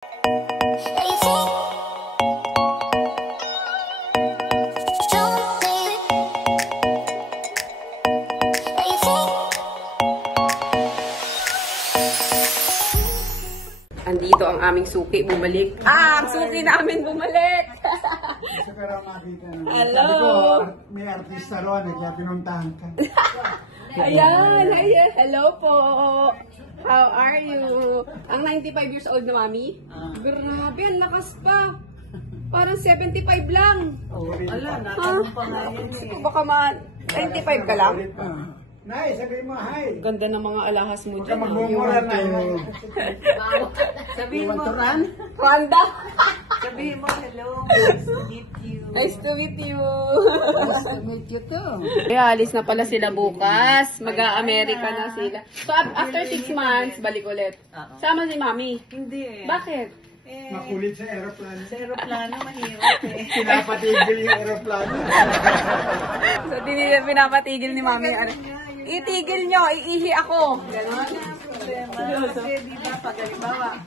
Andito ang aming suki, bumalik. Ang suki namin bumalik! Hello! Sabi ko, may artista ron, kaya pinuntahan ka. Ayan! Ayan! Hello po! How are you? Ang 95 years old na mami? Grabe, ang lakas pa! Parang 75 lang! Ala, natanong pa nga yan eh. Baka 95 ka lang? Nay, sabihin mo, hi! Ganda ng mga alahas mo dyan. Magmumura na yun. Sabihin mo, Wanda! sabihin mo, hello, nice to meet you. Nice to meet you! Nice to meet you too. Kaya alis na pala sila bukas. Mag-a-Amerika na sila. So after 6 months, balik ulit. Sama si mami. Hindi eh. Bakit? Makulit sa aeroplano. Sa aeroplano, mahirap eh. Pinapatigil yung aeroplano. So pinapatigil ni mami. Itigil nyo, iihi ako. Ganon. Kasi di ba, pag halimbawa,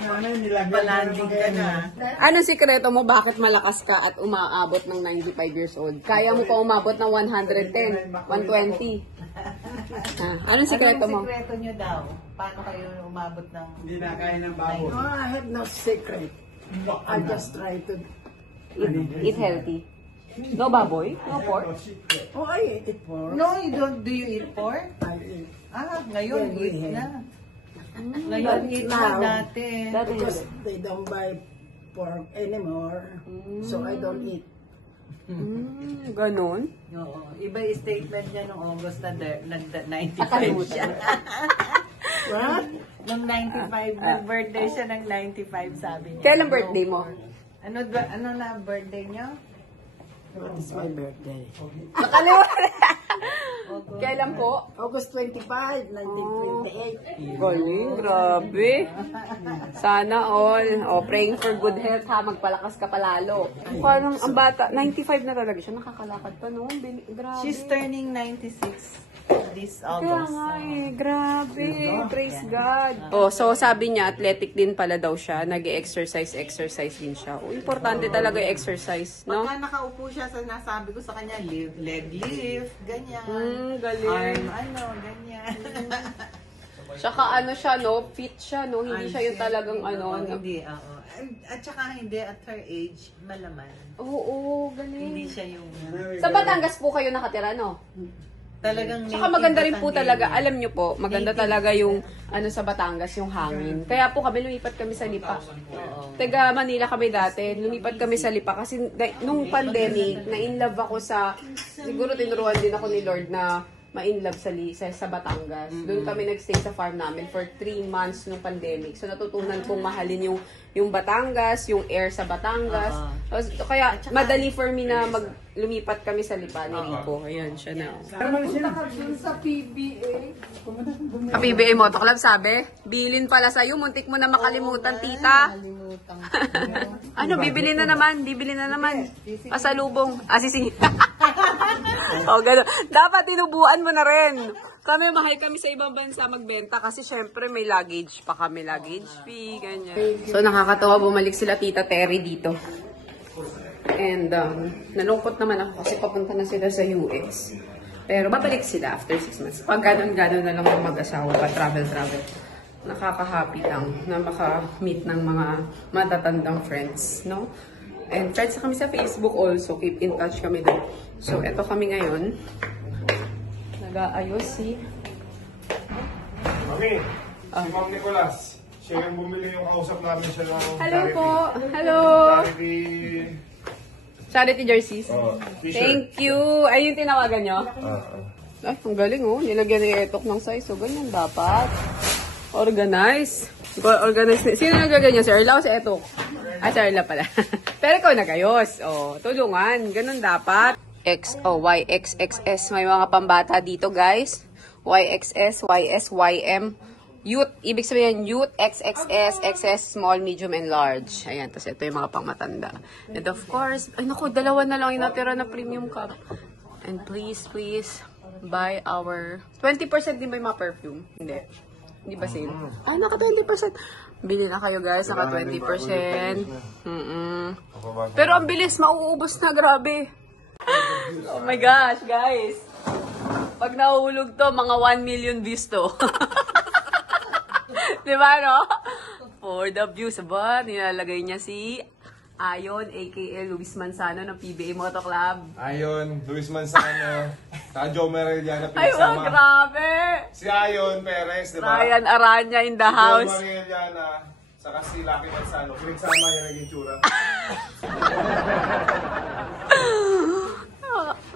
Nanay, nilagyan palanding ka na. Anong sikreto mo? Bakit malakas ka at umaabot ng 95 years old? Kaya mo pa umabot ng 110, 120. Anong sikreto mo? Anong sikreto nyo daw? Paano kayo umabot ng... Hindi na kaya ng babo. No, I have no secret. I just try to. Eat healthy. No baboy? No pork? Oh, I eat it for. No, you don't. Do you eat pork? I eat. Ngayon, Yeah, eat yeah. na. Ngayon, eat na Now, dati. Because they don't buy pork anymore, so I don't eat. Ganon? Oo. Iba yung statement niya nung August na 95 Nakalimutan. siya. What? Nung 95, nag-birthday siya ng 95, sabi niya. Kailan birthday mo? Ano na birthday niyo? What is my birthday? Nakalimutan. Kailan po? August 25, 1928. Galing, grabe. Sana all. Praying for good health ha, magpalakas ka palalo. Parang ang bata, 95 na talaga siya, nakakalakad pa no? Grabe. She's turning 96 this Kaya August. nga grabe. Praise God. So sabi niya, athletic din pala daw siya. Nag-exercise din siya. Importante talaga yung exercise, no? Pagka nakaupo siya, nasabi ko sa kanya, leg lift, ganyan. Galing. Arm, ganyan. Tsaka ano siya, no? Fit siya, no? Hindi siya yung talagang ano. Hindi, oo. At saka hindi, at her age, malaman. Oo, galing. Hindi siya yung... Sa Batangas po kayo nakatira, no? Talagang Tsaka maganda rin po talaga, alam nyo po, maganda talaga yung ano sa Batangas, yung hangin. Kaya po kami, lumipat kami sa Lipa. Taga Manila kami dati, lumipat kami sa Lipa kasi nung pandemic, na-inlove ako sa, siguro tinuruan din ako ni Lord na ma-inlove sa Batangas. Doon kami nagstay sa farm namin for 3 months nung pandemic. So natutunan kong mahalin yung Batangas, yung air sa Batangas. Kaya madali for me na lumipat kami sa Lipa ni Rico. Ayun, siya na. Sa PBA. PBA Moto Club sabi, bilin pala sa'yo, muntik mo na makalimutan, tita. Ano, bibili na naman, pasalubong. Sisingin. Gano'n. Dapat tinubuan mo na rin. Mahay kami sa ibang bansa magbenta kasi syempre may luggage pa kami, luggage fee, ganyan. So nakakatawa, bumalik sila tita Terry dito. And nalungkot naman ako kasi papunta na sila sa US. Pero babalik sila after 6 months. Pag ganon-ganon na lang yung mag-asawa pa, travel. Nakaka-happy lang na maka-meet ng mga matatandang friends, no? And friends na kami sa Facebook also. Keep in touch kami doon. So, eto kami ngayon. Nag-aayos si... Mami, si Ma'am Nicolas. Siya yung bumili yung kausap namin siya ng Hello po! Hello! Charity jerseys. T-shirt. Thank you! Ayun tinawagan nyo? Ay, ang galing oh. Nilagyan ni Etok ng size. So, ganyan dapat. Organize. Sino nagaganyan? Si Erla o si Etok? Si Erla pala. Pero ikaw nagayos. Tulungan. Ganun dapat. X, Y, X, XS. May mga pambata dito, guys. YXS, YS, YM. Youth. Ibig sabihin, youth, XXS, XS, small, medium, and large. Ayan. Tapos ito yung mga pangmatanda. And of course, ay naku, dalawa na lang yung natira na premium cup. And please, buy our... 20% din ba yung mga perfume? Hindi. Hindi ba sale? Ay, naka 20%. Bili na kayo guys, naka Kailangan din 20%. bago yung Pero ang bilis, mauubos na, grabe. Oh my gosh, guys. Pag nahulog to, mga 1 million views to. Diba, no? For the views, ba? Nilalagay niya si Ayon, aka Luis Manzano ng PBA Moto Club. Ayon, Luis Manzano. Saka Joe Mereliana Ay, wow, pinagsama. grabe. Si Ayon Perez, di ba? Ryan Aranya in the Si house. Joe Mereliana. Saka si Lucky Manzano. Pinagsama niya naging tsura.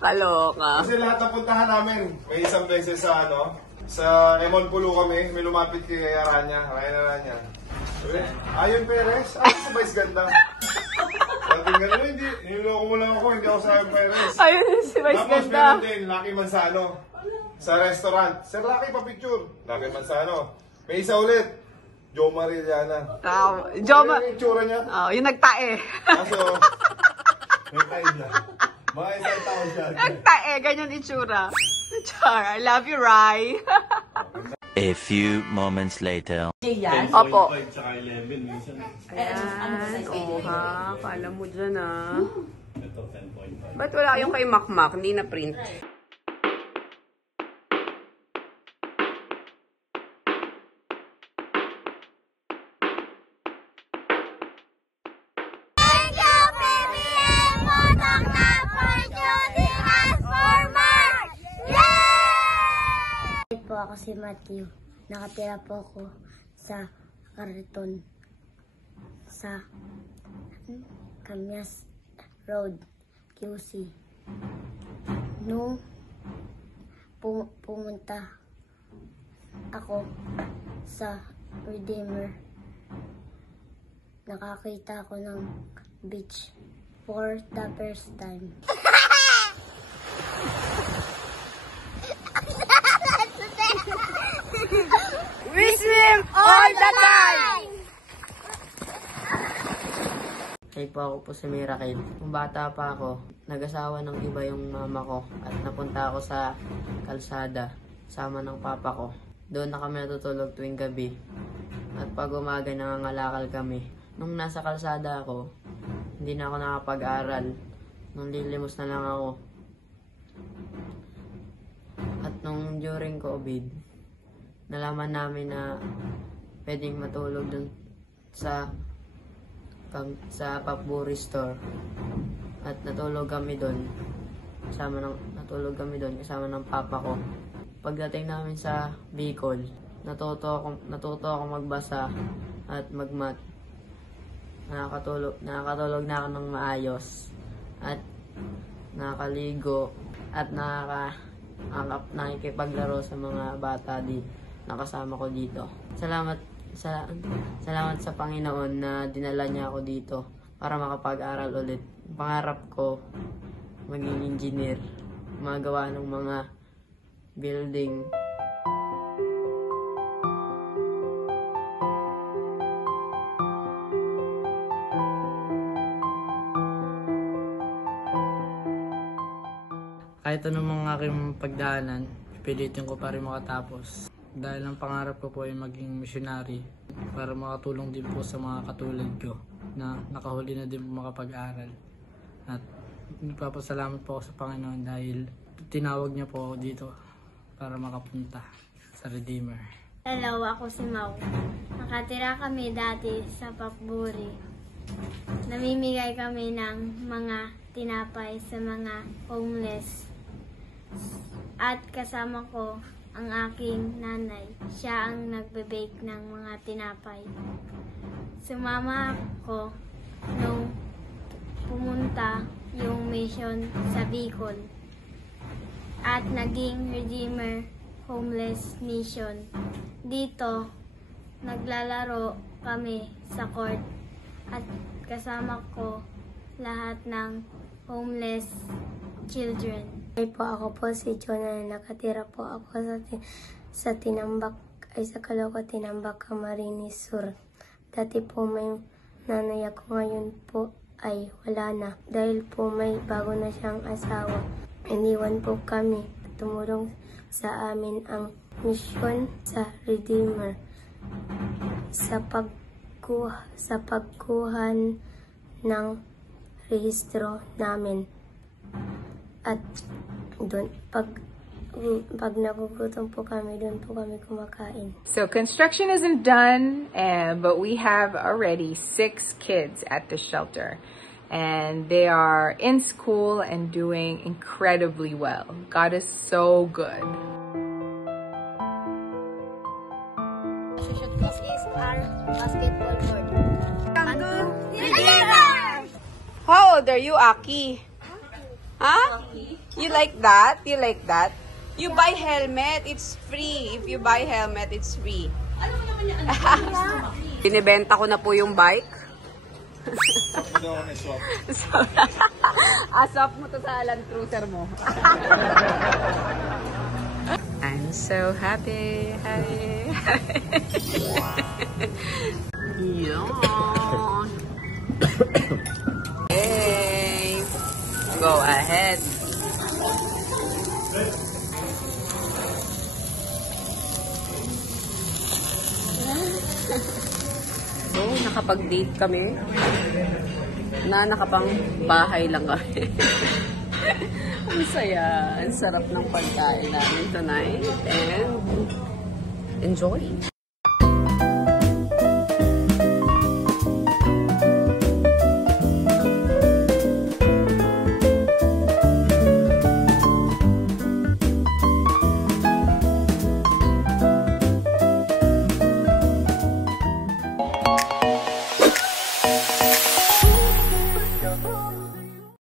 Kaloka. Kasi lahat ng puntahan namin, may isang beses sa sa Emon Pulo kami, may lumapit kay Aranya, Ryan Aranya. Sabi, Ayon Perez, sa Vice Ganda. Sabi nga, hindi, niloloko mo lang ako, hindi ako sa Ayon Perez. Ayun si Vice Tapos Ganda. meron din, Lucky Manzano. Sa restaurant, Sir Lucky, pa-picture. Lucky Manzano. May isa ulit, Joe Mariliana. Joma. Ano yung itsura niya? Oh, yung nagtae. Kaso, may time na. Mga isang taon siya. Nagtae, ganyan itsura. Char, I love you, Rai. A few moments later. Yan. Opo. 10.5 tsaka 11 minsan. Ayan, oh ha, kala mo dyan ah. Ito, 10.5. Ba't wala yung kay Makmak? Hindi na print. Po ako si Matthew. Nakatira po ako sa Kariton sa Camias Road, QC. Nung pumunta ako sa Redeemer, nakakita ako ng beach for the first time. We swim all the time! Hey po, ako po si Miracle. Kung bata pa ako, nag-asawa ng iba yung mama ko at napunta ako sa kalsada sama ng papa ko. Doon na kami natutulog tuwing gabi at pag umaga nangangalakal kami. Nung nasa kalsada ako, hindi na ako nakapag-aral. Nung lilimos na lang ako. At nung during COVID, nalaman namin na pwedeng matulog dun sa Papuri store. At natulog kami doon kasama ng papa ko. Pagdating namin sa Bicol, natuto ako magbasa at magmat. Nakakatulog na ako ng maayos at nakakaligo at nakikipaglaro sa mga bata nakasama ko dito. Salamat sa Panginoon na dinala niya ako dito para makapag-aral ulit. Pangarap ko maging engineer, magawa ng mga building. Kahit anong mga aking pagdaanan, pilitin ko pa rin makatapos. Dahil ang pangarap ko po ay maging missionary para makatulong din po sa mga katulad ko na nakahuli na din po makapag-aral. At nagpapasalamat po ako sa Panginoon dahil tinawag niya po ako dito para makapunta sa Redeemer. Hello, ako si Mau. Nakatira kami dati sa Papburi. Namimigay kami ng mga tinapay sa mga homeless. At kasama ko ang aking nanay. Siya ang nagbe-bake ng mga tinapay. Sumama ako nung pumunta yung mission sa Bicol. At naging Redeemer Homeless Mission. Dito, naglalaro kami sa court at kasama ko lahat ng homeless children. Ay po, ako po si Jonah. Nakatira po ako sa Caloocan, Tinambak, Camarines Sur. Dati po may nanay ako, ngayon po ay wala na. Dahil po may bago na siyang asawa. Iniwan po kami. Tumulong sa amin ang misyon sa Redeemer sa pagkuha ng rehistro namin. At doon, pag nagugutom po kami, doon po kami kumakain. So construction isn't done, but we have already 6 kids at the shelter. And they are in school and doing incredibly well. God is so good. This is our basketball court. How old are you, Aki? Huh? You like that? You like that? You buy helmet, it's free. If you buy helmet, it's free. Binibenta ko na po yung bike. Swap mo to sa Land Cruiser mo. I'm so happy. Yawn. Hey, go ahead. So, nakapag-date kami na nakapang bahay lang kami. Ang saya. Ang sarap ng pagkain namin tonight. And enjoy.